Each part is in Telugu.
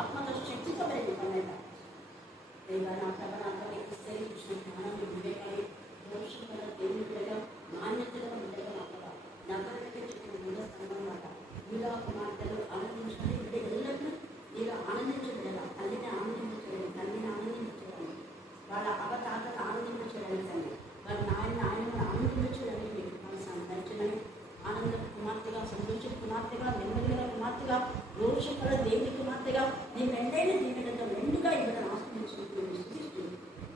ఆత్మతో శక్తితో కలిగిన పనులు దేవా నా ప్రభావం చూసిన జ్ఞానాన్ని వివేకాన్ని దోషంగా దేవుని బిడ్డగా మాన్యతగా బిడ్డగా మాట్లాడ నగరానికి చెప్పిన మూల స్థానం మాట ఇలా కుమార్తెలు ఆనందించాలి బిడ్డ ఎల్లప్పుడూ ఇలా ఆనందించబడాల తల్లిని ఆనందించడం తల్లిని ఆనందించడం వాళ్ళ అవతాతను ఆనందించడానికి తండ్రి వాళ్ళ ఆయనను ఆనందించడానికి మీకు దయచేయమని ఆనంద కుమార్తెగా సంతోష కుమార్తెగా నెమ్మదిగల కుమార్తెగా రోషకల దేవుని కుమార్తెగా నీ మెండైన దీవెనతో మెండుగా ఇవ్వడం ఆశ్రయించుకుంటూ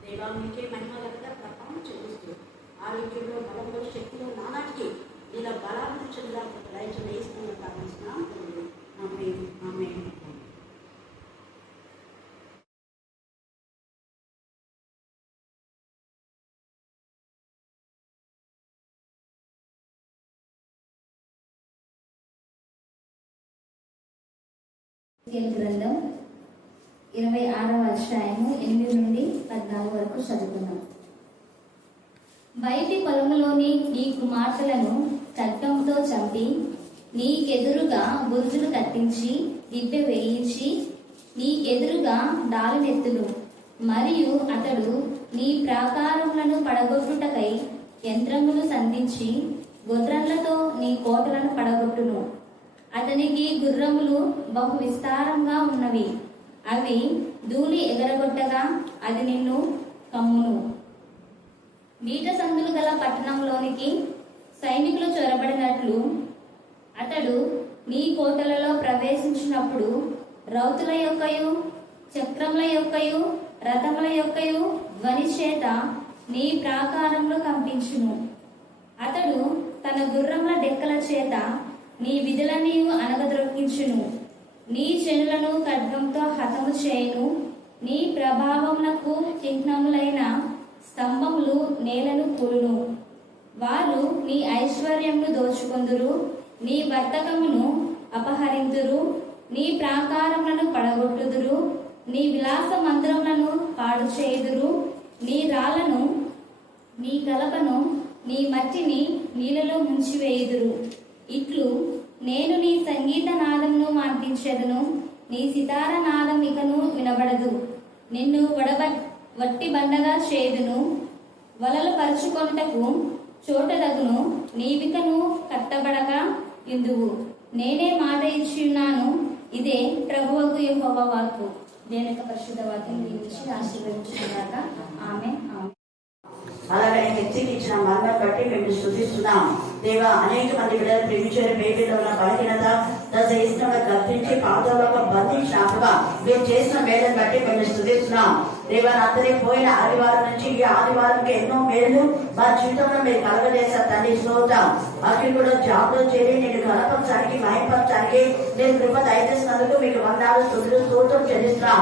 దేవా మీకే మహిమ దగ్గర ప్రభావం చెల్లిస్తూ ఆరోగ్యంలో బలంలో శక్తిలో నానాటికి ఇలా బలాన్ని చెందడానికి దయచేసి వేస్తున్న ప్రార్థిస్తున్నాం ఆమె ఆమె గ్రంథం 26వ అధ్యాయము 8 నుండి 14 వరకు చదువుకున్నాం. బయటి పొలంలోని నీ కుమార్తెలను ఖడ్గంతో చంపి నీకెదురుగా బురుజులు కట్టించి దిబ్బె వేయించి నీకెదురుగా డాలునెత్తును. మరియు అతడు నీ ప్రాకారములను పడగొట్టుటకై యంత్రములు సంధించి గుర్రములతో నీ కోటలను పడగొట్టును. అతనికి గుర్రములు బహు విస్తారంగా ఉన్నవి. అవి ధూళి ఎగరగొట్టగా అది నిన్ను కమ్మును. బీట సందులు గల పట్టణంలోనికి సైనికులు చొరబడినట్లు అతడు నీ కోటలలో ప్రవేశించినప్పుడు రౌతుల యొక్కయు చక్రముల యొక్కయు రథముల యొక్కయు ధ్వని చేత నీ ప్రాకారంలో కంపించును. అతడు తన గుర్రముల డెక్కల చేత నీ విధులని అనగద్రొక్కించును. నీ జనులను ఖడ్గంతో హతము చేయును. నీ ప్రభావమునకు చిహ్నములైన స్తంభములు నేలను కూలును. వారు నీ ఐశ్వర్యమును దోచుకొందురు. నీ వర్తకమును అపహరింతురు. నీ ప్రాకారములను పడగొట్టుదురు. నీ విలాస మందిరములను పాడు చేయుదురు. నీ రాళ్లను నీ కలపను నీ మట్టిని నీళ్ళలో ముంచివేయుదురు. ఇట్లు నేను నీ సంగీత నాదమును మాన్పించెదను. నీ సితార నాదం ఇకను వినబడదు. నిన్ను వట్టి బండగా చేదును. వలలు పరుచుకొనుటకు చోటదగును. నీవికను కట్టబడక ఇందువు. నేనే మాట ఇచ్చిన్నాను. ఇదే ప్రభువకు యెహోవా వాక్కు. దేని యొక్క పరిశుద్ధ వాక్యం దీవించి ఆశీర్వదించుగాక. ఆమేన్. అలాగే హెచ్చరిక ఇచ్చిన మరణం బట్టి మేము స్తుతిస్తున్నాం. దేవా అనేక మంది బిడ్డలు ప్రేమించారు. బేబీలో ఉన్న బలహీనత దశ ఇష్టంగా కల్పించి పాదంలో బంధించినప్పుగా మీరు చేసిన మేలను బట్టి మేము స్తుతిస్తున్నాం. దేవా అతనే పోయిన ఆదివారం నుంచి ఈ ఆదివారంకి ఎన్నో మేలు మా జీవితంలో మీరు కలగజేశారు తండ్రి. స్తోత్రం. అక్కడ కూడా జాబ్ లో చేరి నేను కలపరచడానికి మహింపరచడానికి నేను కృప దయచేసినందుకు మీకు వందనాలు స్తుతులు స్తోత్రం చెల్లిస్తున్నాం.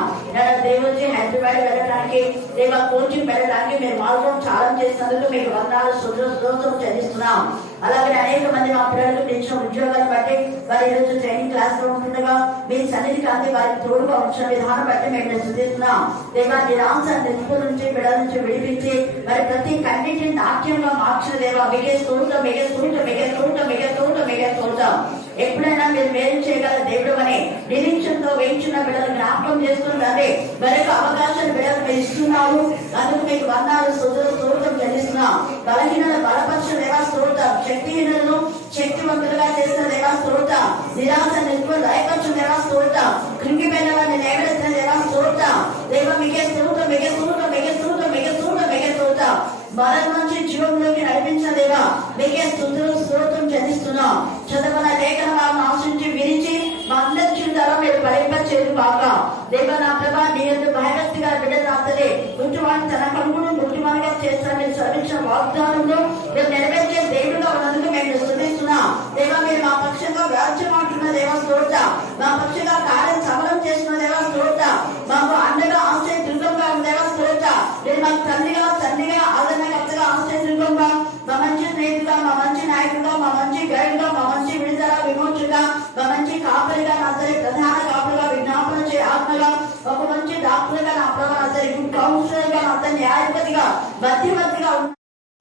దేవుడి హైదరాబాద్ వెళ్ళడానికి దేవా కోచింగ్ వెళ్ళడానికి మీరు మార్గం చాలా చేసినందుకు మీకు వందనాలు స్తుతులు స్తోత్రం చెల్లిస్తున్నాం. అలాగే అనేక మంది మా పిల్లలకు తెచ్చిన ఉద్యోగాలు బట్టి వారి ఈరోజు ట్రైనింగ్ క్లాస్ లో ఉంటుండగా మీ సన్నిధి కాంతి వారికి తోడుగా ఉంచిన విధానం బట్టి మేము స్తుతిస్తున్నాం. దేవా నిరాశ నిలుపుల నుంచి బిడ్డల నుంచి విడిపించి మరి ప్రతి కన్నిటిని నాట్యంగా మార్చిన దేవా మిగే స్తోత్రం మిగే స్తోత్రం మిగే స్తోత్రం మిగే స్తోత్రం మిగే స్తోత్రం. ఎప్పుడైనా మీరు మేలు చేయగల దేవుడు అని నిరీక్షణతో వేయించిన బిడ్డలు జ్ఞాపకం చేస్తున్నది. మరొక అవకాశాలు బిడ్డలు మీరు ఇస్తున్నారు. అందుకు మీకు వందనాలు స్తోత్రం చెల్లిస్తున్నాం. బలహీనల బలపరిచిన దేవా స్తోత్రం. శక్తిహీనులను శక్తివంతులుగా చేసిన దేవా స్తోత్రం. నిరాశ నిలుపులు దయపరిచిన దేవా స్తోత్రం. కృంగిపోయిన వారిని లేవనెత్తిన దేవా స్తోత్రం. దేవ మిగే స్తోత్రం మిగే స్తోత్రం మిగే స్తోత్రం మిగే స్తోత్రం మిగే స్తోత్రం. మరణం నుంచి జీవంలోకి నడిపించిన దేవా మీకే స్తుతులు స్తోత్రం చెల్లిస్తున్నాం. చదవన లేఖనాలను ఆశించి విరిచి మా అందరి జీవితాల్లో మీరు ఫలింపచేయదు కాక. దేవ నా ప్రభా నీ యొక్క భయభక్తిగా బిడ్డలు అతడే గుర్తువాడిని తన కనుగును గుర్తువాడిగా చేస్తాను. మీరు చదివించిన వాగ్దానంలో మీరు నెరవేర్చే దేవుడుగా ఉన్నందుకు మేము స్తుతిస్తున్నాం. దేవ మీరు మా పక్షంగా వ్యాజ్యమాడుతున్న దేవ స్తోత్రం. మా పక్షంగా కార్యం సఫలం చేస్తున్న దేవ స్తోత్రం. మాకు అండగా ఆశ్రయ దుర్గంగా ఉన్న దేవ స్తోత్రం. మీరు మాకు తండ్రిగా ఆదరణకర్తగా ఆశ్రయ దుర్గంగా మా మంచి స్నేహితుగా మా మంచి నాయకుడుగా మా మంచి గైడ్గా మా మంచి విడుదల విమోచనగా మా మంచి కాపరిగా నా అందరి ప్రధాన కాపరిగా విజ్ఞాపన చే ఆత్మగా ఒక మంచి డాక్టర్గా నా ప్రభావ అందరి గుడ్ కౌన్సిలర్ గా నా న్యాయపతిగా మధ్యవర్తిగా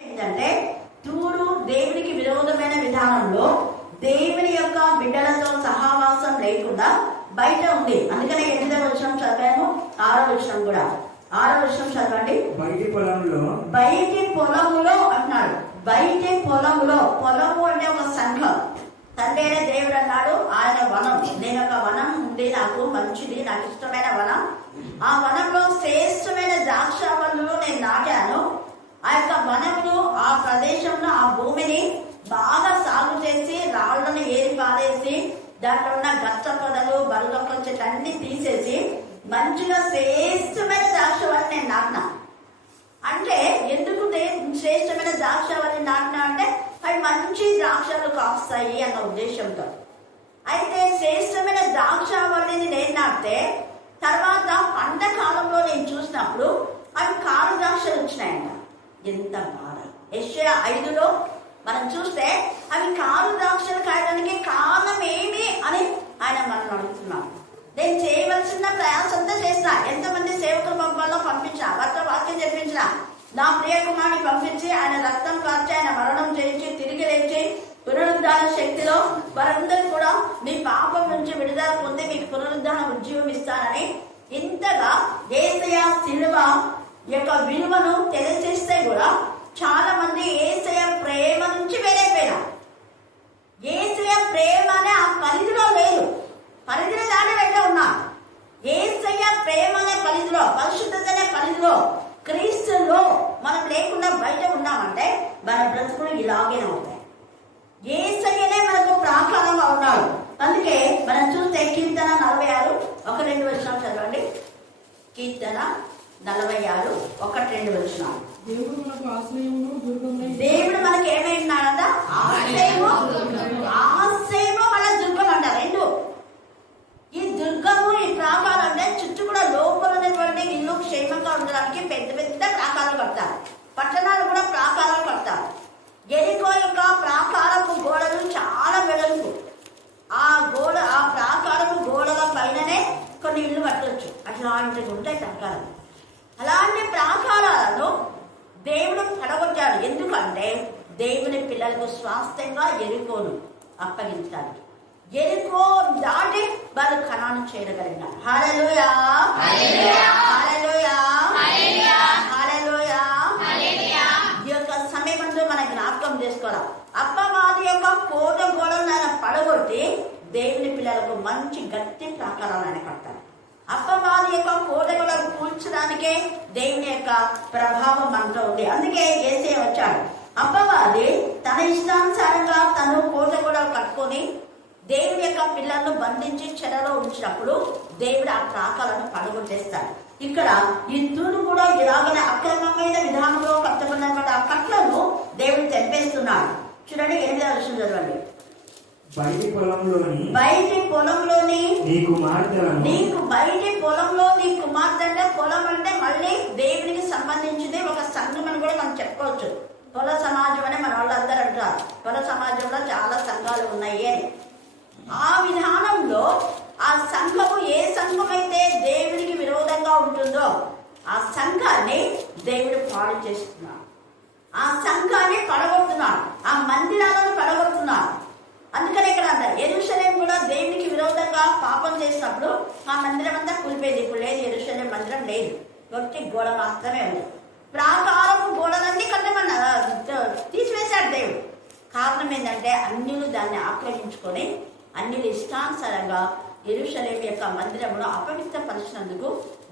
ఏంటంటే తూడు దేవునికి విరోధమైన విధానంలో దేవుని యొక్క బిడ్డలతో సహవాసం లేకుండా వచనం కూడా, 6వ వచనం చదవండి. బయటి పొలంలో అన్నాడు. బయటి పొలంలో, పొలము అంటే ఒక సంఘం. తండ్రి అయిన దేవుడు అన్నాడు, ఆయన వనం, నేను ఒక వనం ఉంది, నాకు మంచిది, నాకు ఇష్టమైన వనం. ఆ వనంలో శ్రేష్టమైన ద్రాక్షావళులు నేను నాటాను. ఆ యొక్క వనమును, ఆ ప్రదేశంలో, ఆ భూమిని బాగా సాగు చేసి రాళ్లను ఏరి పారేసి దాంట్లో ఉన్న గచ్చ పొదలు, బల్లొక్క చెట్లు అన్ని తీసేసి మంచిగా శ్రేష్టమైన ద్రాక్షావళి నేను నాటినా. అంటే ఎందుకు శ్రేష్టమైన ద్రాక్షావళి నాటినా అంటే అవి మంచి ద్రాక్షలు కాస్తాయి అన్న ఉద్దేశంతో. అయితే శ్రేష్టమైన ద్రాక్షావళిని నేను నాటితే తర్వాత పంట కాలంలో నేను చూసినప్పుడు అవి కారు ద్రాక్షలు వచ్చినాయంట. ఎంత బాధ! యెషయా 5లో మనం చూస్తే అవి కారు ద్రాక్షలు కాయడానికి కారణం ఏమి అని ఆయన మనం అడుగుతున్నాం. నేను చేయవలసిన ప్రయాసంతా చేస్తా, ఎంతమంది సేవకులు పంపాలో పంపించా, వాక్యం చెప్పించిన, నా ప్రియ కుమారుని పంపించి ఆయన రక్తం కార్చి ఆయన మరణం చేయించి తిరిగి లేచి పునరుద్ధాన శక్తిలో వారందరూ కూడా మీ పాపం నుంచి విడుదల పొంది మీకు పునరుద్ధాన ఉద్యోగం ఇస్తానని ఇంతగా యేసయ్య శిలువ యొక్క విలువను తెలియజేస్తే కూడా చాలా మంది యేసయ్య ప్రేమ నుంచి వేరైపోయినారు. యేసయ్య ప్రేమ అనే ఆ పరిధిలో లేదు, పరిధిని దాటి వెళ్ళి ఉన్నారు. యేసయ్య ప్రేమ అనే పరిధిలో, పరిశుద్ధత అనే పరిధిలో, క్రీస్తులో మనం లేకుండా బయట ఉన్నామంటే మన బ్రతుకులు ఇలాగే ఉంటాయి. యేసయ్యనే మనకు ప్రాకారంగా ఉన్నాడు. అందుకే మనం చూస్తే కీర్తన 46 1-2 వచనాలు చదవండి. కీర్తన 46 1-2 వచనాలు. దేవుడు మనకి ఏమైనాడంట? ఆశ్రయము మన దుర్గం అంట. రెండు, ఈ దుర్గము, ఈ ప్రాకారం అంటే చుట్టూ కూడా లోపల ఉన్నటువంటి ఇల్లు క్షేమంగా ఉండడానికి పెద్ద పెద్ద ప్రాకారాలు కడతారు. పట్టణాలు కూడా ప్రాకారాలు కడతారు. ఎరికో యొక్క ప్రాకారపు గోడలు చాలా వెడల్పు. ఆ ప్రాకారపు గోడల పైననే కొన్ని ఇల్లు కట్టవచ్చు. అట్లాంటివి ఉంటాయి ప్రాకారాలు. అలాంటి ప్రాకారాలను దేవుడు పడగొట్టాడు. ఎందుకంటే దేవుని పిల్లలకు స్వాస్థ్యంగా ఎరికోను అప్పగించడానికి. ఎరికో దాటి వాళ్ళు కనాను చేయగలిగినారు. హల్లెలూయా, హల్లెలూయా, హల్లెలూయా. ఈ యొక్క సమయంలో మనం జ్ఞాపకం చేసుకోవాలి. అప్పవాది యొక్క కోట గోడలను ఆయన పడగొట్టి దేవుని పిల్లలకు మంచి గట్టి ప్రాకారాలు ఆయన కడతారు. అప్పవాది యొక్క కోట గోడలు కూల్చడానికే దేవుని యొక్క ప్రభావం అంతా ఉంది. అందుకే యేసయ్య వచ్చాడు. అప్పవాది తన ఇష్టానుసారంగా తను కోట గోడలు కట్టుకొని దేవుని యొక్క పిల్లలను బంధించి చెరలో ఉంచినప్పుడు దేవుడు ఆ ప్రాకాలను పడగొట్టేస్తాడు. ఇక్కడ ఈ తూరు కూడా ఇలాగనే అక్రమమైన విధానంలో కట్టబడినటువంటి ఆ కట్లను దేవుడు తెంపేస్తున్నాడు. చూడండి 8వ వచనం చదవండి. బయటి పొలంలోని నీకు బయటి పొలంలో నీ కుమార్తె అంటే, పొలం అంటే మళ్ళీ దేవునికి సంబంధించింది ఒక సంఘం అని కూడా మనం చెప్పుకోవచ్చు. పొల సమాజం అని మన వాళ్ళందరూ అంటారు. పొల సమాజంలో చాలా సంఘాలు ఉన్నాయి అని. ఆ విధానంలో ఆ సంఘము ఏ సంఘం అయితే దేవునికి విరోధంగా ఉంటుందో ఆ సంఘాన్ని దేవుడు పాడు చేస్తున్నాడు. ఆ సంఘాన్ని పడగొడుతున్నాడు. ఆ మందిరాలను పడగొడుతున్నాడు. అందుకని ఇక్కడ అంటారు, యెరూషలేము కూడా దేవునికి విరోధంగా పాపం చేసినప్పుడు ఆ మందిరం అంతా కూలిపోయింది. ఇప్పుడు లేదు, యెరూషలేము మందిరం లేదు, గొట్టి గోడ మాత్రమే ఉంది. ప్రాకారము గోడలన్నీ తీసివేశాడు దేవుడు. కారణం ఏంటంటే అన్యులు దాన్ని ఆక్రమించుకొని అన్యులు ఇష్టానుసారంగా యెరూషలేము యొక్క మందిరమును అపవిత్రపరిచినందుకు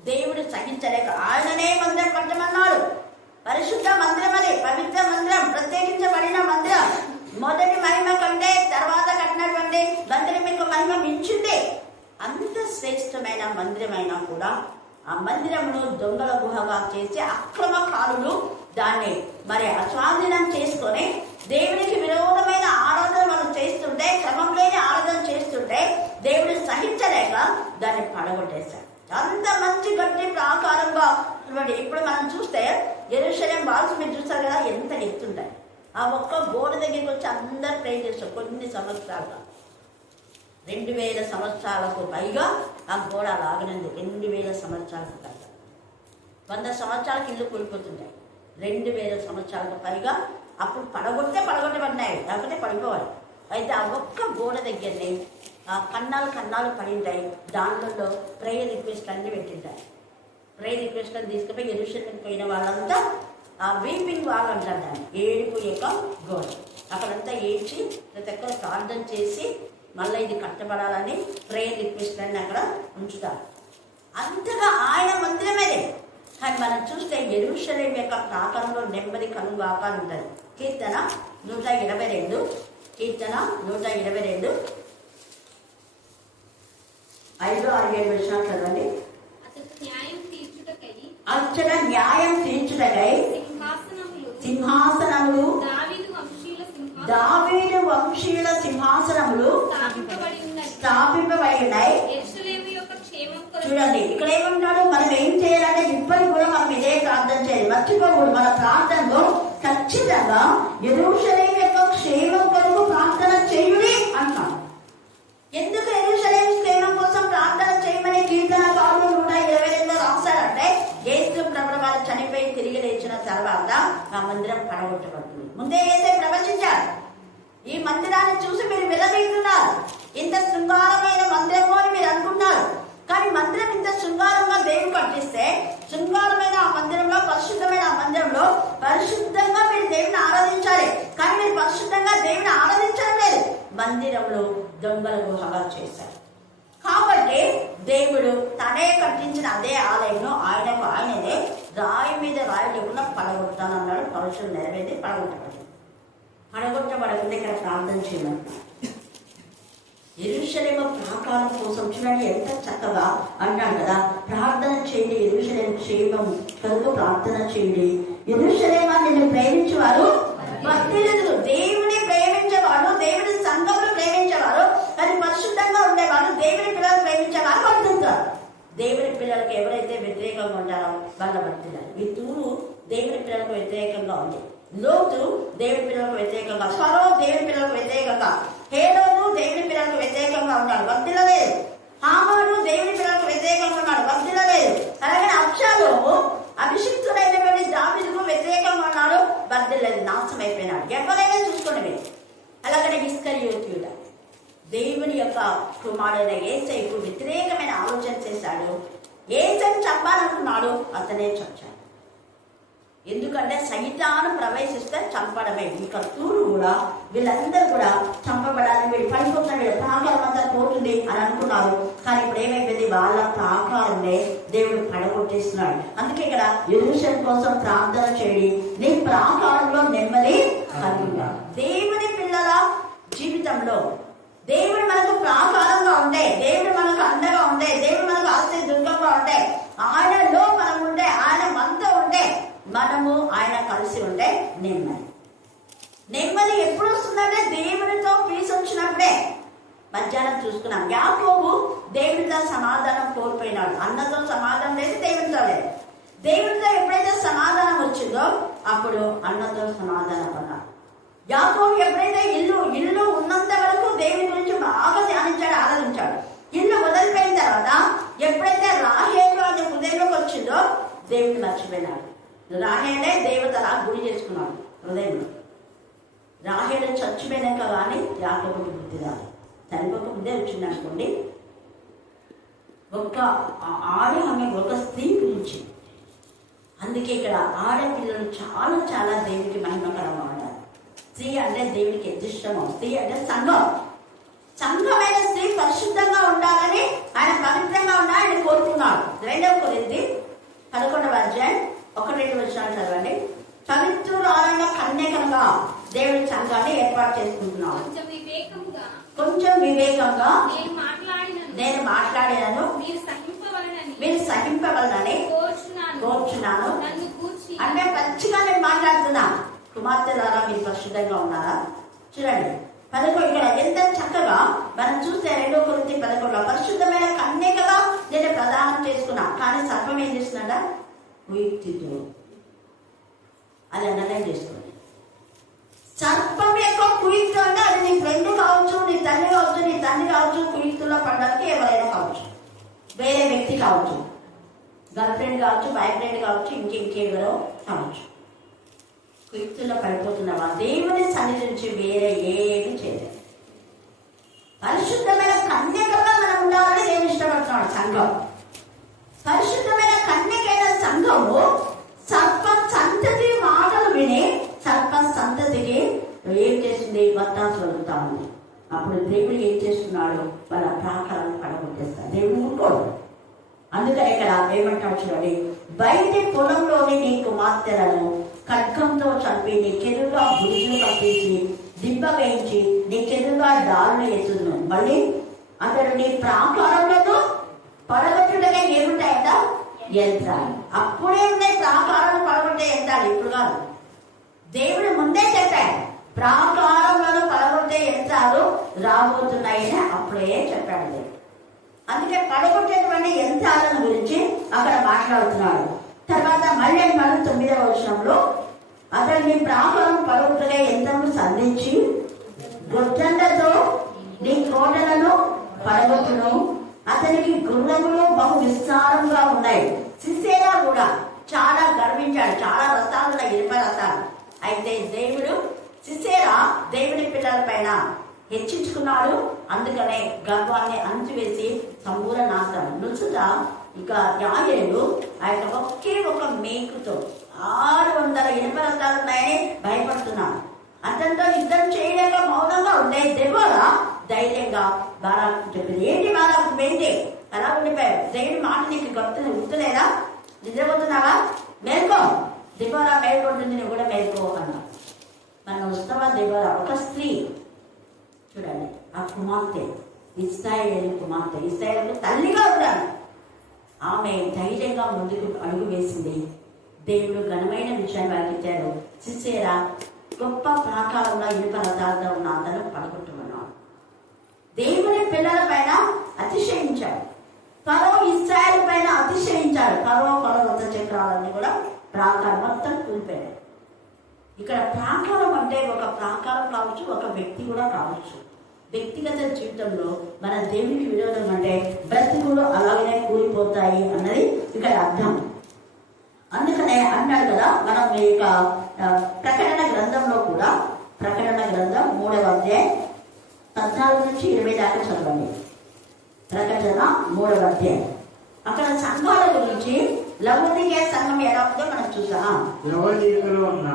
దేవుడు సహించలేక ఆయననే మందిరం కట్టమన్నాడు. పరిశుద్ధ మందిరం అని, పవిత్ర మందిరం, ప్రత్యేకించబడిన మందిరం. మొదటి మహిమ కంటే తర్వాత కట్టినటువంటి మందిరం మీకు మహిమ మించింది. అంత శ్రేష్టమైన మందిరమైనా కూడా ఆ మందిరమును దొంగల గుహగా చేసి అక్రమకారులు దాన్ని మరి అస్వాధీనం చేసుకొని దేవునికి విరోధమైన ఆరాధన మనం చేస్తుంటే, క్రమం లేని ఆరాధన చేస్తుంటే దేవుడు సహించలేక దాన్ని పడగొట్టేశాడు. అంత మంచి గట్టి ప్రాకారంగా ఇప్పుడు మనం చూస్తే యెరూషలేము వాల్స్ మీరు చూస్తారు కదా, ఎంత ఎత్తుంటాయి. ఆ ఒక్క గోడ దగ్గరికి వచ్చి అందరు ప్రే చేస్తారు. కొన్ని సంవత్సరాలుగా 2000 సంవత్సరాలకు పైగా ఆ గోడ లాగనంది. 2000 సంవత్సరాలకు పైగా, 100 సంవత్సరాలకు ఇల్లు కూలిపోతుంటాయి. 2000 సంవత్సరాలకు పైగా అప్పుడు పడగొట్టబడినాయి, లేకపోతే పడిపోవాలి. అయితే ఆ ఒక్క గోడ దగ్గరనే ఆ కన్నాలు పడింటాయి. దాంట్లో ప్రేయర్ రిక్వెస్ట్ అన్ని పెట్టింటాయి. ప్రేయర్ రిక్వెస్ట్ తీసుకుపోయి యెరూషలేముకి పోయిన వాళ్ళంతా ఆ వీపింగ్ వాల్ అంటారు దాన్ని, ఏడుపు యొక్క గోడ. అక్కడంతా ఏడ్చి ప్రతి ఒక్కరు ప్రార్థన చేసి మళ్ళీ ఇది కట్టబడాలని ప్రేయర్ రిక్వెస్ట్ అని అక్కడ ఉంచుతారు. అంతగా ఆయన మందిరమేదే. కానీ మనం చూస్తే యెరూషలేము యొక్క ప్రాకారంలో నెమ్మది కలుగాక ఉంటుంది. కీర్తన 122, కీర్తన 122 5, 6, 7 వచనాలు చదవండి. అచ్చట న్యాయం తీర్చుటకై సింహాసనములు, దావీదు వంశీయుల సింహాసనములు స్థాపింపబడి ఉన్నాయి. చూడండి ఇక్కడ ఏమంటాడు, మనం ఏం చేయాలంటే ఇప్పటికి కూడా మనం ఇదే ప్రార్థన చేయాలి, మర్చిపోకూడదు. మన ప్రార్థనలో ఖచ్చితంగా యెరూషలేము యొక్క క్షేమం కొరకు ప్రార్థన చేయుడి అంటాం. ఎందుకు యెరూషలేము క్షేమం కోసం ప్రార్థన చేయమని కీర్తనకారులు 122 రాశారంటే, యేసు ప్రభువు వారు చనిపోయి తిరిగి లేచిన తర్వాత ఆ మందిరం పడగొట్టబడుతుంది. ముందే యేసే ప్రవచించారు. ఈ మందిరాన్ని చూసి మీరు విరవీస్తున్నారు, ఇంత శృంగారమైన మందిరము అని మీరు అనుకున్నారు. కానీ మందిరం ఇంత శృంగారంగా దేవుడు కట్టిస్తే, శృంగారమైన ఆ మందిరంలో, పరిశుద్ధమైన ఆ మందిరంలో పరిశుద్ధంగా మీరు దేవుని ఆరాధించాలి. కానీ మీరు పరిశుద్ధంగా దేవుని ఆరాధించడం లేదు, మందిరంలో దొంగల గుహగా చేశారు. కాబట్టి దేవుడు తనే కట్టించిన అదే ఆలయంలో ఆయననే రాయి మీద రాయి లేకుండా పడగొట్టానన్నాడు. పరుషులు నెరవేది పడగొట్టబడకుండా ఇక్కడ ప్రార్థన చేయమంటున్నాడు. యెరూషలేము ప్రాకారం కోసం చూడండి ఎంత చక్కగా అంటాడు కదా, ప్రార్థన చేయండి, యెరూషలేము క్షేమం కొరకు ప్రార్థన చేయండి. యెరూషలేము నిన్ను ప్రేమించేవారు భక్తులు, దేవుని ప్రేమించేవాడు, దేవుని సంఘములు ప్రేమించేవారు, అది పరిశుద్ధంగా ఉండేవాడు, దేవుని పిల్లలు ప్రేమించేవారు భక్తులు. దేవుని పిల్లలకు ఎవరైతే వ్యతిరేకంగా ఉంటారో వాళ్ళ భక్తులు. ఈ తూరు దేవుని పిల్లలకు వ్యతిరేకంగా ఉంది, లోతు దేవుని పిల్లలకు వ్యతిరేకంగా, ఫరో దేవుని పిల్లలకు వ్యతిరేకంగా, హేరోదు దేవుని పిల్లలకు వ్యతిరేకంగా ఉన్నాడు, భక్తుల లేదు. హామాను దేవుని పిల్లలకు వ్యతిరేకంగా ఉన్నాడు, భక్తుల లేదు. అలాగే అబ్షాలోము అభిషిక్తుడైనటువంటి దావీదుకు వ్యతిరేకంగా ఉన్నాడు, భక్తులు లేదు, నాశనం అయిపోయినాడు. ఎవరైనా చూసుకోండి మీరు. అలాగనే ఇస్కరియోతీయుడు దేవుని యొక్క కుమారుడైన యేసయ్యకు వ్యతిరేకమైన ఆలోచన చేశాడు. యేసయ్యను చంపాలనుకున్నాడు, అతనే చచ్చాడు. ఎందుకంటే సైతాను ప్రవేశిస్తే చంపడమే. ఇక తూరు కూడా వీళ్ళందరూ కూడా చంపబడాలని, వీళ్ళు పడిపోతున్నారు, వీళ్ళ ప్రాకారం అంతా పోతుంది అని అనుకున్నారు. కానీ ఇప్పుడు ఏమైపోయింది, వాళ్ళ ప్రాకారంలో దేవుడు పడగొట్టేస్తున్నాడు. అందుకే ఇక్కడ యెరూషలేము కోసం ప్రార్థన చేయండి, నీ ప్రాకారంలో నెమ్మది కలుగుగా. దేవుని పిల్లల జీవితంలో దేవుడు మనకు ప్రాకారంగా ఉండే, దేవుడు మనకు అండగా ఉండే, దేవుడు మనకు ఆస్తి దుర్గంగా ఉండే, ఆయనలో మనం ఉండే, ఆయన మనతో ఉండే, మనము ఆయన కలిసి ఉండే నెమ్మది ఎప్పుడు వస్తుందంటే దేవునితో పీస్ వచ్చినప్పుడే. మధ్యాహ్నం చూసుకున్నాం, యాకోబు దేవునితో సమాధానం కోల్పోయినాడు. అన్నతో సమాధానం లేదు, దేవునితో లేదు. దేవునితో ఎప్పుడైతే సమాధానం వచ్చిందో అప్పుడు అన్నతో సమాధానం అన్నాడు. యాకోబు ఎప్పుడైతే ఇల్లు ఉన్నంత వరకు దేవుని గురించి బాగా ధ్యానించాడు, ఆరాధించాడు. ఇల్లు వదిలిపోయిన తర్వాత ఎప్పుడైతే రాహేలు అనే హృదయంలోకి వచ్చిందో దేవుని మర్చిపోయినాడు. రాహేలే దేవతలా గుడి చేసుకున్నాడు హృదయంలో. రాహేలు చచ్చిపోయినాక కానీ యాకోబుకి బుద్ధి రాదు. చనిపోక ముందే వచ్చింది అనుకోండి. ఒక స్త్రీ గురించి. అందుకే ఇక్కడ ఆడపిల్లలు చాలా చాలా దేవునికి మహిమకరంగా ఉండాలి. స్త్రీ అంటే దేవునికి ఎంత ఇష్టమో, స్త్రీ అంటే సంఘమైన స్త్రీ పరిశుద్ధంగా ఉండాలని ఆయన పవిత్రంగా ఉండాలని కోరుకున్నాడు. 2 కొరింథీ 11:1-2 చదవండి. పవిత్రురాలైన కన్యకలుగా దేవుని సంఘాన్ని ఏర్పాటు చేసుకుంటున్నాడు. కొంచెం వివేకంగా నేను మాట్లాడినను మీరు సహింపవలనని కోరుచున్నాను. అంటే మంచిగా నేను మాట్లాడుతున్నా. కుమార్తె ద్వారా మీరు పరిశుద్ధంగా ఉన్నారా? చూడండి 11 ఇక్కడ ఎంత చక్కగా మనం చూస్తే 2 కొరింథీ 11 పరిశుద్ధమైన కన్యకగా నేను ప్రదానం చేసుకున్నా. కానీ సర్పం ఏం చేస్తున్నాడా? కుయుక్తితో అది నిర్ణయం చేసుకోండి. సర్పం యొక్క కుయుక్తి అంటే అది నీ ఫ్రెండ్ కావచ్చు, నీ తల్లి కావచ్చు, నీ తండ్రి కావచ్చు, కుయుక్తుల్లో పడడానికి ఎవరైనా కావచ్చు, వేరే వ్యక్తి కావచ్చు, గర్ల్ ఫ్రెండ్ కావచ్చు, బాయ్ ఫ్రెండ్ కావచ్చు, ఇంకెవరో కావచ్చు. కుయుక్తుల్లో పడిపోతున్నావా? దేవుని సన్నిధి నుంచి వేరే ఏమి చేయలేదు. పరిశుద్ధమైన కన్యకగా మనం ఉండాలని దేవుని ఇష్టపడుతున్నాడు సంఘం. పరిశుద్ధమైన కన్యక సంఘము సర్ప సంతతి మాటలు విని సర్ప సంతతికి ఏం చేస్తుంది? వత్తాసు వదులుతా ఉంది. అప్పుడు దేవుడు ఏం చేస్తున్నాడు? వాళ్ళ ప్రాకారాలను పడగొట్టేస్తాడు. దేవుడు ఊరుకోడు. అందుకని ఇక్కడ ఏమంటాడు చూడండి, బయటి పొలంలోని నీ కుమార్తెలను ఖడ్గంతో చంపి నీకెదురుగా బురుజులు కప్పించి దిబ్బ వేయించి నీకెదురుగా డాళ్ళు ఎత్తును. మళ్ళీ అతడు నీ ప్రాకారంలో పడగొట్టుడగా ఏముంటాయట? యంత్రాలు. అప్పుడే ఉన్నాయి ప్రాకారాలు పడగొట్టే యంత్రాలు, ఇప్పుడు కాదు. దేవుడు ముందే చెప్పాడు ప్రాకారంలో పడగొట్టే యంత్రాలు రాబోతున్నాయని అప్పుడే చెప్పాడు దేవుడు. అందుకే పడగొట్టేటువంటి యంత్రాలను గురించి అక్కడ మాట్లాడుతున్నాడు. తర్వాత మళ్ళీ 9వ వచనంలో అతడు నీ ప్రాకారం పడగొట్టగా యంత్రము సంధించి గొడ్డంలతో నీ కోటలను పడగొట్టును. అతనికి గుర్రములు బహు విస్తారంగా ఉన్నాయి. సిసేరా కూడా చాలా గర్వించాడు. చాలా రథాలు ఉన్నాయి, ఇనుప రథాలు. అయితే దేవుడు సిసేరా దేవుని పిల్లల పైన హెచ్చించుకున్నాడు. అందుకనే గర్వాన్ని అంచువేసి సంపూర్ణ నాశనం. నుచుట ఇక యాయేలు ఆ యొక్క ఒకే ఒక మేకుతో 600 ఇనుప రథాలు ఉన్నాయని భయపడుతున్నాడు. అతనితో యుద్ధం చేయలేక మౌనంగా ఉండే దెబోరా ధైర్యంగా బారాకు చెప్పింది. ఏంటి బారాకు ఏంటి అలా ఉండిపోయాడు? దేవుడి మాట నీకు గుర్తులేదా? నిద్రపోతున్నావా? మేల్కో. దెబోరా మేల్కొంటుంది, నువ్వు కూడా మేల్కో అన్నా. మన ఉత్సవ దెబోరా ఒక స్త్రీ చూడండి, ఆ కుమార్తె ఇశ్రాయేలు కుమార్తె, ఇశ్రాయేలు తల్లిగా ఉన్నాడు. ఆమె ధైర్యంగా ముందుకు అడుగు వేసింది. దేవుడు ఘనమైన విషయాన్ని వాకిచ్చాడు. సిసేరా గొప్ప ప్రాకారంలో ఇనుప రథాలతో ఉన్న అతను పడగొట్టుకున్నాడు. దేవుని పిల్లల పైన అతిశయించాడు. ఫరో ఇశ్రాయేలు పైన అతిశయించాడు. ఫరో రథ చక్రాలన్నీ కూడా ప్రాకారం మొత్తం కూలిపోయాడు. ఇక్కడ ప్రాకారం అంటే ఒక ప్రాకారం కావచ్చు, ఒక వ్యక్తి కూడా కావచ్చు. వ్యక్తిగత జీవితంలో మన దేవునికి విరోధం అంటే బ్రతుకులు అలాగనే కూలిపోతాయి అన్నది ఇక్కడ అర్థం. అందుకనే అన్నాడు కదా, మనం ఈ యొక్క ప్రకటన గ్రంథంలో కూడా, ప్రకటన గ్రంథం 3వ అధ్యాయం 14 నుంచి 20 దాకా చదవండి. ప్రకటన 3వ అధ్యాయం. అక్కడ సంఘాల గురించి లవోదికయ సంఘం ఎలా ఉందో మనం చూసాం. లవోదికయలో ఉన్న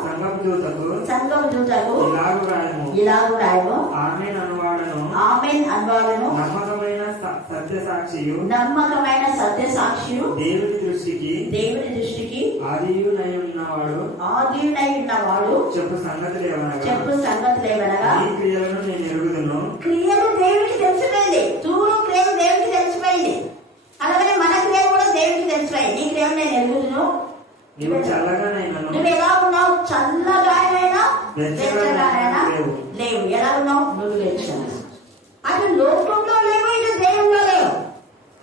సంఘం దూతకు ఇలాగు రాయము. ఆమేన్ అనువాడను నమ్మకమైన సత్యసాక్షియు దేవుని దృష్టికి ఆదియునై ఉన్నవాడు చెప్పు సంగతులేవనగా క్రియలు దేవునికి తెలిసిపోయింది. తూరు క్రియలు దేవునికి తెలిసిపోయింది. అలాగనే మన క్రియలు కూడా దేవునికి తెలిసిపోయింది. నీ క్రియలు నేను ఎరుగుదును. నువ్వు ఎలా ఉన్నావు? చల్లగానైనా వెచ్చగానైనా లేవు. ఎలా ఉన్నావు? నువ్వు వెచ్చగా. అటు లోకంలో లేవు, ఇటు దేవుల్లో లేవు.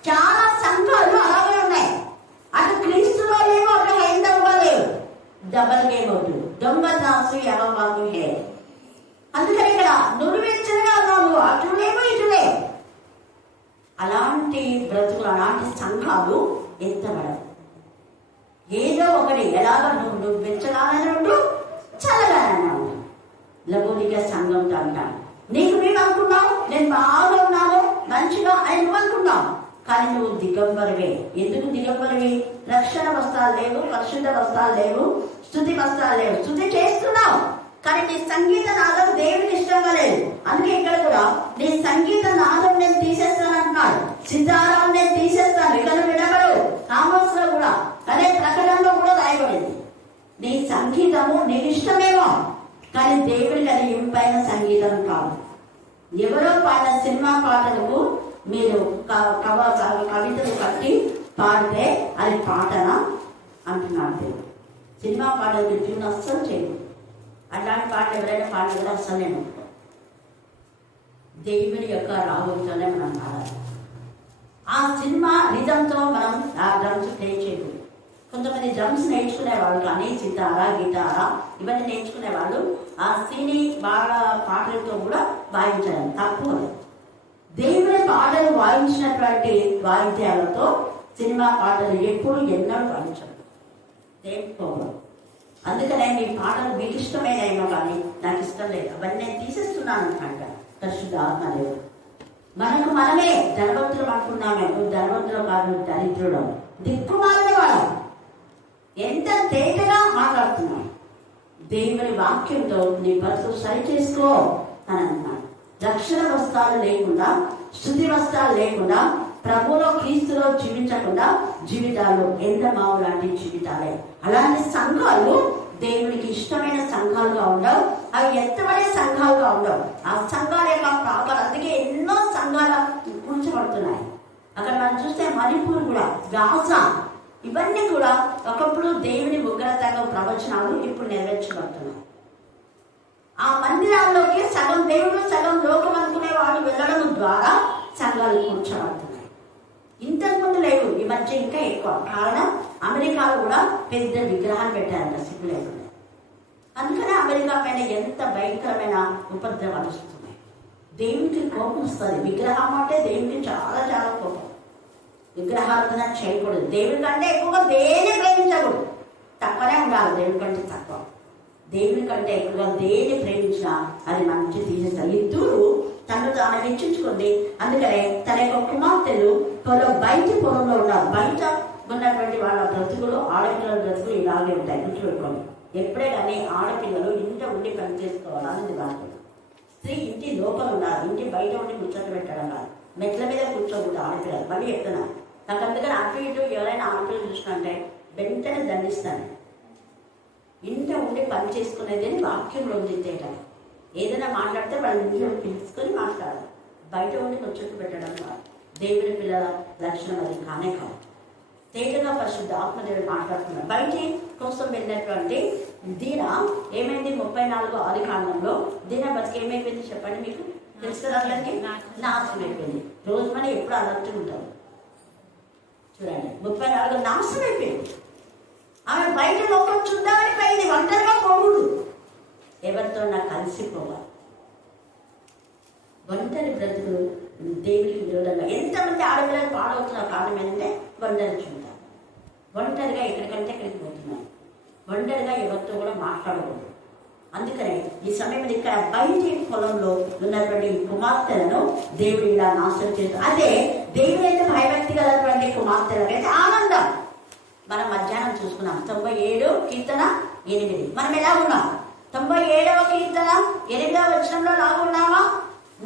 చాలా సంఘాలు అలాగే ఉన్నాయి. అటు క్రీస్తులో లేవు, అటు హైందవులో లేవు. డబల్ గేమ్ అవుతు దొంగ దాసు ఎవరు హే. అందుకని ఇక్కడ నువ్వెచ్చగా ఉన్నావు. అటు లేవు, ఇటు లేవు. అలాంటి బ్రతుకులు, అలాంటి సంఘాలు ఎత్తబడవు. ఏదో ఒకటి ఎలాగ నువ్వు వెచ్చగానే ఉండు, చల్లగానే ఉండు. లవోదికయ సంఘంతో అంటాను. నీకు మేము అనుకున్నావు నేను బాగా ఉన్నాను, మంచిగా అని నువ్వు అనుకున్నావు. కానీ నువ్వు దిగంబరివే. ఎందుకు దిగంబరివి? రక్షణ వస్త్రాలు లేవు, పరిశుద్ధ వస్త్రాలు లేవు, స్తుతి వస్త్రాలు లేవు. స్తుతి చేస్తున్నావు కానీ నీ సంగీత నాదం దేవునికి ఇష్టంగా లేదు. అందుకే ఇక్కడ కూడా నీ సంగీత నాదం నేను తీసేస్తాను అంటున్నాడు. సితారాం నేను తీసేస్తాను, ఇక్కడ వినబడు. కామర్స్లో కూడా అదే, ప్రకటనలో కూడా రాయబడింది. నీ సంగీతము నీకు ఇష్టమేమో కానీ దేవుడికి అది ఇంపైన సంగీతం కాదు. ఎవరో పాడిన సినిమా పాటలకు మీరు కవితలు కట్టి పాడితే అది పాటనా అంటున్నాడు దేవుడు. సినిమా పాటలు ట్యూన్ అస్సలు చేయదు. అట్లాంటి పాటలు ఎవరైనా పాటలు కూడా అస్సలు నేను దేవుని యొక్క రాగంతోనే మనం పాడాలి. ఆ సినిమా నిజంతో మనం ఆ డ్రమ్స్ ప్లే చేయకూడదు. కొంతమంది డ్రమ్స్ నేర్చుకునేవాళ్ళు కానీ సితారా, గిటారా ఇవన్నీ నేర్చుకునేవాళ్ళు ఆ సినీ బాగా పాటలతో కూడా వాయించడం తప్పు. దేవుని పాటలు వాయించినటువంటి వాయిద్యాలతో సినిమా పాటలు ఎప్పుడు ఎన్నడూ వాయించడం దేవుడు. అందుకనే మీ పాటలు మీకు ఇష్టమైనమో కానీ నాకు ఇష్టం లేదు, అవన్నీ నేను తీసేస్తున్నాను అంట పరిశుద్ధ ఆత్మ లేదు. మనకు మనమే ధనవంతులు మాట్లాడుకున్నామే, నువ్వు ధనవంతుడు కాదు, నువ్వు దరిద్రుడు, దిక్కుమాలిన వాడు. ఎంత తేటగా మాట్లాడుతున్నావు. దేవుని వాక్యంతో నీ బతుకు సరి చేసుకో అని అన్నాడు. రక్షణ వస్త్రాలు లేకుండా, స్తుతి వస్త్రాలు లేకుండా, ప్రభువులో క్రీస్తులో జీవించకుండా జీవితాలు ఎండమావు లాంటి జీవితాలే. అలాంటి సంఘాలు దేవునికి ఇష్టమైన సంఘాలుగా ఉండవు, అవి ఎత్తబడే సంఘాలుగా ఉండవు. ఆ సంఘాల యొక్క ప్రాంతాలు, అందుకే ఎన్నో సంఘాలు కూర్చోబడుతున్నాయి. అక్కడ మనం చూస్తే మణిపూర్ కూడా, గాజా, ఇవన్నీ కూడా ఒకప్పుడు దేవుని ఉగ్రతగా ప్రవచనాలు ఇప్పుడు నెరవేర్చబడుతున్నాయి. ఆ మందిరాల్లోకి సగం దేవుడు సగం లోకం అనుకునే వాళ్ళు వెళ్ళడం ద్వారా సంఘాలు కూర్చోబడుతున్నాయి. ఇంతకుముందు లేవు, ఈ మధ్య ఇంకా ఎక్కువ. కారణం అమెరికాలో కూడా పెద్ద విగ్రహాలు పెట్టారంట సిగ్గు లేకుండా. అందుకనే అమెరికా పైన ఎంత భయంకరమైన ఉపద్రవాలు వస్తున్నాయి. దేవునికి కోపం వస్తుంది. విగ్రహం అంటే దేవునికి చాలా చాలా కోపం. విగ్రహార్థన చేయకూడదు. దేవుని కంటే ఎక్కువగా దేన్ని ప్రేమించకూడదు. తక్కువనే ఉండాలి దేవుని కంటే తక్కువ. దేవుని కంటే ఎక్కువగా దేన్ని ప్రేమించినా అది మంచి తీసేస్తారు. ఇద్దరు తను తాను హెచ్చించుకుంది. అందుకనే తన యొక్క కుమార్తెలు బయటి పొలంలో ఉన్నారు. బయట ఉన్నటువంటి వాళ్ళ బ్రతుకులు, ఆడపిల్లల బ్రతుకులు ఇలాగే ఉంటాయి. గుర్తుపెట్టుకోండి. ఎప్పుడే కానీ ఆడపిల్లలు ఇంట ఉండి పని చేసుకోవాలని బాధ్యత. స్త్రీ ఇంటి లోపల ఉన్నారు, ఇంటి బయట ఉండి ముచ్చట పెట్టడం కాదు. మెట్ల మీద కూర్చోకూడదు ఆడపిల్లలు. మళ్ళీ చెప్తున్నా, నాకు అందుకని అటు ఇటు ఎవరైనా ఆడపిల్లలు చూసినంటే వెంటనే దండిస్తాను. ఇంట ఉండి పని చేసుకునేది అని వాక్యంలో ఉంది. తేట ఏదైనా మాట్లాడితే వాళ్ళ ఇంట్లో పిలుచుకొని మాట్లాడాలి. బయట ఉండి ముచ్చట్లు పెట్టడం కాదు. దేవుని పిల్లల లక్షణం అది కానే కాదు. తేటగా పరిశుద్ధ ఆత్మదేవుడు మాట్లాడుతున్నారు. బయట కోసం వెళ్ళినటువంటి దీన ఏమైంది? 34 ఆదికాండంలో దీన బతికి ఏమైపోయింది చెప్పండి. మీకు తెలుసు కదా, అందరికీ నాశనం అయిపోయింది. రోజు మనం ఎప్పుడు అలర్ట్ ఉంటాం. చూడండి, 34 నాశనం అయిపోయింది. ఆమె బయట లోకం చూద్దామని పోయింది. ఒంటరిగా పోకూడదు, ఎవరితో నాకు కలిసిపోవాలి. ఒంటరి బ్రతుకులు దేవుడికి విరోధంగా. ఎంతమంది ఆడపిల్లలు పాడవుతున్న కారణం ఏంటంటే ఒంటరి చూద్దాం. ఒంటరిగా ఎక్కడికంటే ఎక్కడికి పోతున్నాయి. ఒంటరిగా ఎవరితో కూడా మాట్లాడకూడదు. అందుకనే ఈ సమయంలో ఇక్కడ బయటి పొలంలో ఉన్నటువంటి కుమార్తెలను దేవుడు ఇలా నాశనం చేస్తారు. అదే దేవుడు అయితే భయభక్తి గలటువంటి కుమార్తెలకైతే ఆనందం. మనం మధ్యాహ్నం చూసుకున్నాం 97 కీర్తన 8. మనం ఎలా ఉన్నాం? 97వ కీర్తన 8వ వచనంలో లాగా ఉన్నామా?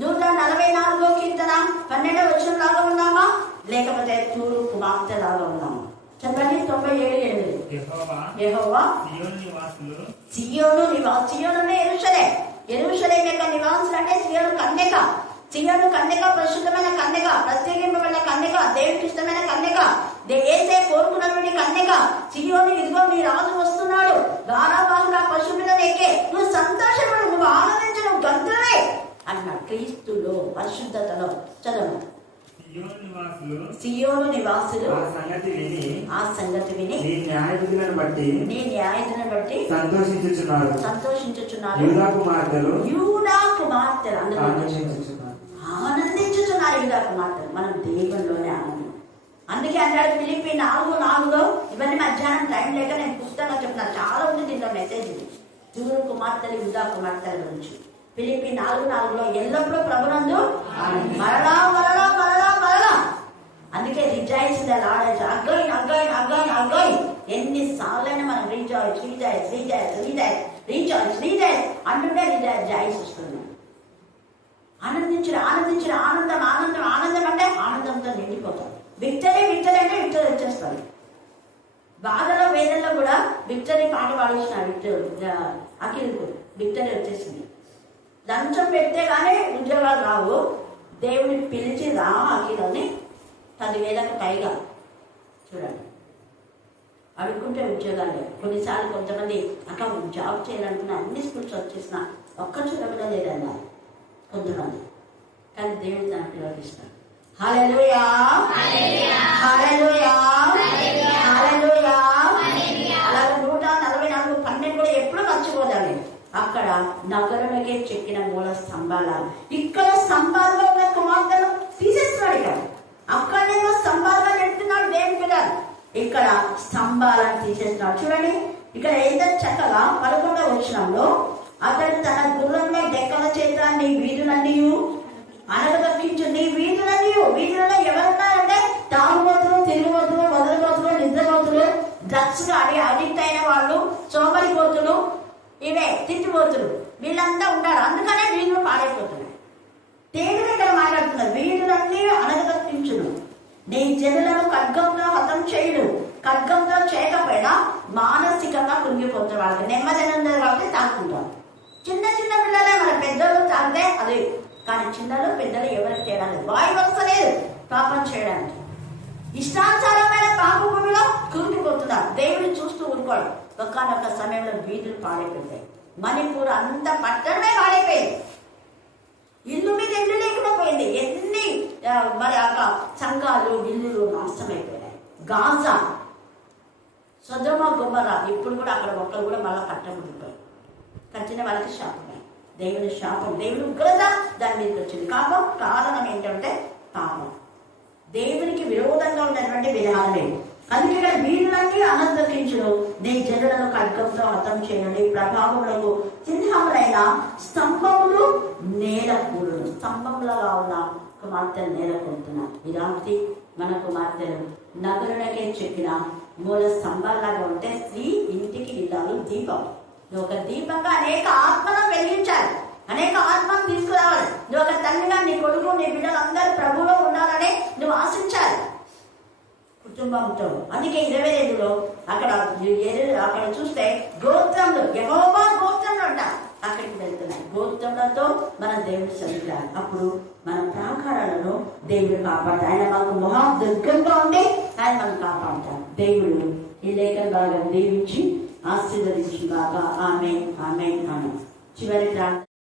144వ కీర్తన 12వ వచనం లాగా ఉన్నామా? లేకపోతే తూరు కుమార్తె లాగా ఉన్నామా? చెప్పండి. 97:8. యెహోవా సియోను నివాసి. సియోను యెరూషలేం. యెరూషలేం యొక్క నివాసులు అంటే సియోను కన్యక. సియోను కన్యక పరిశుద్ధమైన కన్యక, ప్రత్యేకింపబడిన కన్యక, దేవుడికి ఇష్టమైన కన్యక, ఏసే కోరుకున్నటువంటి కన్యక. సియోను, ఇదిగో మీ రాజు వస్తున్నాడు, గారావాహుడు ఆ పశువు మీద ఎక్కే, నువ్వు సంతోషపడు, నువ్వు ఆనందించు, నువ్వు గంతులే అన్నాడు. క్రీస్తులో పరిశుద్ధతలో చదవండి. సియోను నివాసులు ఆ సంగతి విని నీ న్యాయవిధులను బట్టి సంతోషించుచున్నారు. యూదా కుమార్తెలు ఆనందించుచున్నారు. యూదా కుమార్తెలు. మనం దేవునిలోనే ఆనందం. అందుకే అంటాడు ఫిలిప్పీ 4:4. ఇవన్నీ మధ్యాహ్నం టైం లేక నేను పుస్తకంగా చెప్తున్నాను. చాలా ఉంది దీంట్లో మెసేజ్. తూరు కుమార్తెలు, యూదా కుమార్తెల గురించి. ఫిలిప్పీ 4:4 ఎల్లప్పుడూ ప్రభునందు మరలా మరలా మరలా మరలా. అందుకే rejoice the Lord again again again again. ఎన్నిసార్లైనా మనం rejoice rejoice rejoice rejoice rejoice rejoice అంటుంటే రిజాయిస్ వస్తుంది. ఆనందించిన ఆనందించిన ఆనందం ఆనందం ఆనందం అంటే ఆనందంతో నిండిపోతాం. విక్టరీ విక్టరీ అంటే విక్టరీ వచ్చేస్తుంది. బాధలో వేదనలో కూడా విక్టరీ పాట పాడేసిన అఖిల్కు విక్టరీ వచ్చేసింది. లంచం పెడితే కానీ ఉద్యోగాలు రావు. దేవుని పిలిచి రా అఖిలని 10,000కు పైగా చూడండి అడుక్కుంటే ఉద్యోగాలు లేవు. కొన్నిసార్లు కొంతమంది అక్క జాబ్ చేయాలనుకున్న అన్ని స్కూల్స్ వచ్చేసిన ఒక్క చోట కూడా లేదన్నారు కొంతమంది. కానీ దేవుడు తన పిల్లలు ఇస్తాడు. హల్లెలూయా హల్లెలూయా హల్లెలూయా. అలాగే 144:12 కూడా ఎప్పుడు మర్చిపోదాలి. అక్కడ నగరులకే చెక్కిన మూల స్తంభాల, ఇక్కడ స్తంభాలుగా ఉన్న కుమార్తెను తీసేస్తున్నాడు. ఇక్కడ అక్కడేమో స్తంభాలుగా నెడుతున్నాడు దేవుని పిల్లలు, ఇక్కడ స్తంభాలను తీసేస్తున్నాడు. చూడండి ఇక్కడ ఏదో చక్కగా 11వ వచనంలో అతడు తన గుర్రంలో డెక్కల చేత నీ వీధులన్నీ అనగదొక్కించు. నీ వీధులన్నీ, వీధులలో ఎవరున్నారు? ఇవే తిట్టిపోతులు వీళ్ళంతా ఉంటారు. అందుకనే వీళ్ళు పాడైపోతున్నారు. దేవుడు ఇక్కడ మాట్లాడుతున్నారు, వీళ్ళన్నీ అనగదొక్కించును, నీ జనులను ఖడ్గంతో హతం చేయుడు. ఖడ్గంతో చేయకపోయినా మానసికంగా కృంగిపోతారు. వాళ్ళకి నెమ్మది ఉండదు కాబట్టి తాగుతుంటారు. చిన్న చిన్న పిల్లలే, మన పెద్దలు తాగితే అది, కానీ చిన్నలు పెద్దలు ఎవరికి తేడా లేదు. వాయు వస్తలేదు పాపం చేయడానికి. ఇష్టానుసారమైన పాప భూమిలో కృంగిపోతున్నారు. దేవుడిని చూస్తూ ఊరుకోవడం. ఒక్కనొక్క సమయంలో వీధులు పాడైపోతాయి. మణిపూర్ అంత పట్టణమే పాడైపోయింది. ఇల్లు మీద ఇల్లు లేకుండా పోయింది. ఎన్ని మరి అక్కడ సంఘాలు ఇల్లులు నాశనమైపోయాయి. గాజా, సొదొమ గొమొర్రా, ఇప్పుడు కూడా అక్కడ ఒక్కరు కూడా మళ్ళీ కట్టబడిపోయారు. కట్టిన వాళ్ళకి శాపమే, దేవుని శాపం, దేవుని ఉగ్రత దాని మీదకి వచ్చింది. కారణం ఏంటంటే పాపం, దేవునికి విరోధంగా ఉన్నటువంటి విధానమే. అందుకే వీళ్ళన్నీ అనర్థించును, నీ జనులను ఖడ్గంతో హతం చేయండి. ప్రభావములకు చిహ్నములైన స్తంభములు నేల కూడును. స్తంభములుగా ఉన్న కుమార్తెలు నేల కూడుతున్నారు. ఇలాంటి మన కుమార్తెలు నగరులకే చెప్పిన మూల స్తంభాలాగా ఉంటే స్త్రీ ఇంటికి ఇల్లాలు దీపం. నువ్వు ఒక దీపంగా అనేక ఆత్మలను వెలిగించాలి, అనేక ఆత్మను తీసుకురావాలి. నువ్వు ఒక తల్లిగా నీ కొడుకు నీ బిడ్డలు అందరూ ప్రభువులో ఉండాలని నువ్వు ఆశించాలి కుటుంబంతో. అందుకే 22లో అక్కడ చూస్తే గోత్రంలో యెహోవా గోత్రంలో అంట అక్కడికి వెళ్తున్నాయి. గోత్రములతో మనం దేవుడు చదివాలి. అప్పుడు మన ప్రాకారాలను దేవుడు కాపాడుతాడు. ఆయన మనకు మహాదుర్గంగా ఉండి ఆయన మనం కాపాడుతాడు. దేవుడు ఈ లేఖను బాగా దీవించి ఆశీర్వదించి బాగా ఆమేన్ ఆమేన్. చివరి ప్రాంతం